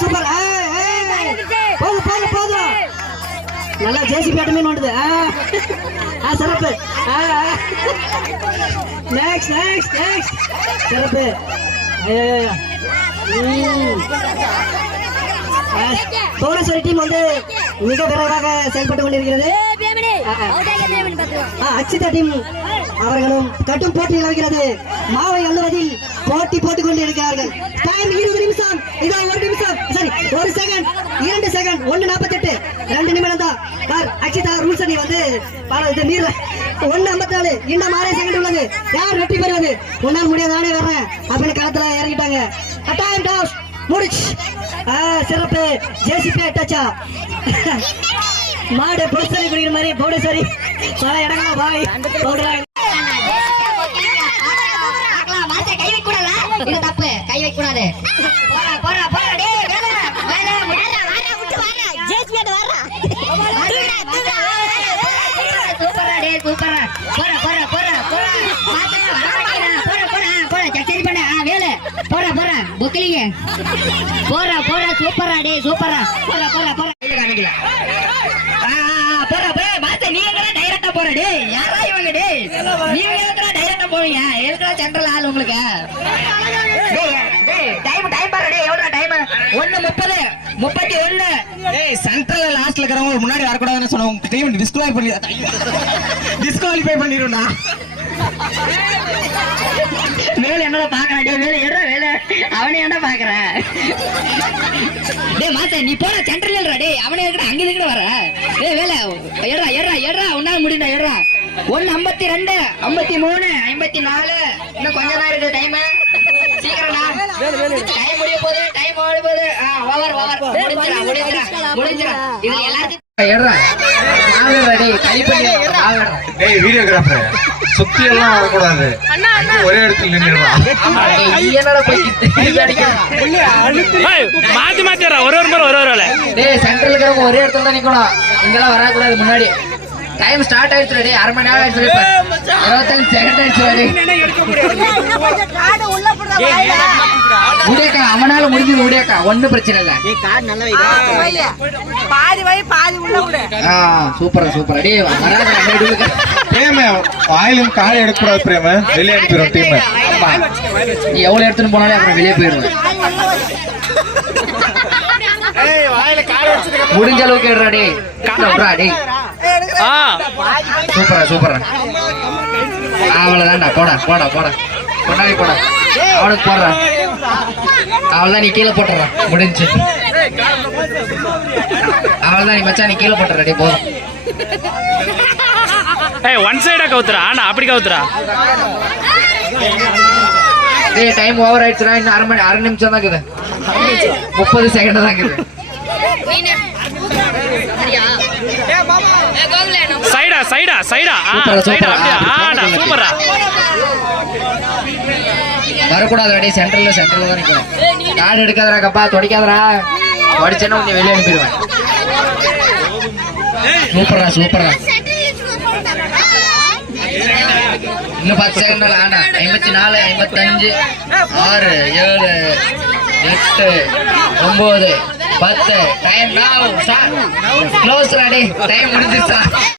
Super. போதும் போதும் போதும். நல்லா ஜேசிபி ஆட்டமே நோண்டுது. சிறப்பு. Next next next. சிறப்பு. புவனேஸ்வரி டீம் வந்து மிக விரைவாக செயல்பட்டு கொண்டிருக்கிறது. அக்ஷிதா டீம் அவர்களும் கட்டும் போட்டி நிலவுகிறது. மாவை அள்ளுவதில் போட்டி போட்டுக் கொண்டிருக்கிறார்கள். டைம் 20 நிமிஷம். இதோ 1 நிமிஷம், சரி 1 செகண்ட், 2 செகண்ட், 1:48, 2 நிமிடம் தான். அக்ஷிதா ரூல்ஸ் அணி வந்து மீற 1:54. இன்னும் 6 செகண்ட் உள்ளது. யார் வெற்றி பெறுவது? உன்னால் முடியாது, நானே வர்றேன் அப்படின்னு களத்துல இறங்கிட்டாங்க. டைம் டாஸ் முடிச்சு. சிறப்பு. ஜேசிபி டச்சா. மாடு பொருசரி குடிக்கிற மாதிரி புவனேஸ்வரி பல இடங்களா பாய் போடுறாங்க. கை வைக்க கூடாது, இது தப்பு. கை வைக்க கூடாது. போறா போறா போறா. டேய் வேற வேற விட்டு வாடா. ஜேசிபி வாடா. சூப்பரா டேய் சூப்பரா. போறா போறா போறா போறா. மாத்தா போறா போறா போறா. சக்கரி பண்ண வேலை. போறா போறா புக்கலிங்க. போறா போறா சூப்பரா டேய் சூப்பரா. போறா போறா போறா. காமிக்கல. போறா போறா. மாத்தா நீ எங்கடா டைரக்டா போற டேய்? யாரா இவங்க டேய்? நீங்க எங்கடா டைரக்டா போவீங்க? எதுக்குடா சென்ட்ரல் ஆள் உங்களுக்கு? டைம் பாரு டேய். எவ்வளவு டைம்? 1:30 31. டேய் சென்ட்ரல்ல லாஸ்ட்ல இருக்கறவங்க முன்னாடி வர கூடாதுன்னு சொன்னவங்க டீம் டிஸ்குவாலிஃபை பண்ணிருடா. மேல என்னடா பாக்குறா டேய்? மேல ஏறா வேல. அவனே என்ன பாக்குற? டேய் மாத்தா நீ போற சென்ட்ரல்ல டேய். அவனே எங்கடா அங்க எங்கடா வர? டேய் வேல ஏறா ஏறா ஏறா. உன்னால முடியல ஏறா. 1:52 53 54. இன்னும் கொஞ்ச நேரம் இருக்கு டைம். சீக்கிரம்டா. டைம் முடிய போகுது. டைம் ஓடி போகுது. ஓவர் முடிஞ்சிரா. இது எல்லாரும் ஏறா. ஆவடா டேய். கை பண்ணி ஆவடா. டேய் வீடியோகிராஃபர் சுத்தி எல்லாம் வர கூடாது. ஒரே இடத்துல நின்னுடா. டேய் என்னடா போய் அடிக்குற? மாத்தி மாத்திரா. ஒரு முறை டேய் சென்ட்ரல்ல இருக்கறவங்க ஒரே இடத்துல தான் நிக்கணும். இங்கலாம் வர கூடாது. முன்னாடி டைம் ஸ்டார்ட் ஆயிடுச்சு டேய். 1/2 மணி நேரம் ஆயிடுச்சு. 25 செகண்ட் ஆயிடுச்சு டேய். உடையக்கா அவனால முடிஞ்சது. உடையக்கா ஒண்ணும் பிரச்சனை இல்ல. பாதி உள்ள விடு. சூப்பர் சூப்பர் டேய். வராத நம்ம எடுங்க. பிரேம வாயிலும் காலை எடுக்க கூடாது. பிரேம வெளிய அனுப்பிரோம் டீம். நீ எவ்வளவு எடுத்துட்டு போனாலே அப்புறம் வெளியே போயிடுவேன். முடிஞ்ச அளவுக்கு எடுறா டேய். காடுறா டேய். சூப்பரா சூப்பரா. அவ்வளவுதான்டா. போடா போடா போடா. கொண்டாடி போடா. அவனுக்கு போடுற. அவள்தான் நீ கீழே போட்டுற. முடிஞ்சு. அவள்தான் நீ மச்சான் நீ கீழே போட்டுற டேய். போதும். ஒன் சைடா கவுத்துறா. ஆனா அப்படி கவுத்துறா. டேய் டைம் ஓவர் ஆயிடுச்சுடா. இன்னும் 1/2 நிமிஷம் தான் இருக்குது. 30 செகண்ட் தான் இருக்குது. சைடா சைடா சைடா. சூப்பரா. வரக்கூடாது டேய். சென்ட்ரல்ல தான் நிக்கணும். கார்டு எடுக்காதடா கப்பா. தொடிக்காதடா. படிச்சேன்னா உன்னை வெளியே அனுப்பிடுவேன். சூப்பரா சூப்பரா. இன்னும் 10 செகண்ட் ஆனா. 54 55 6 7 8 9 10. Time now. க்ளோஸ் டேய். டைம் முடிஞ்சிருச்சா?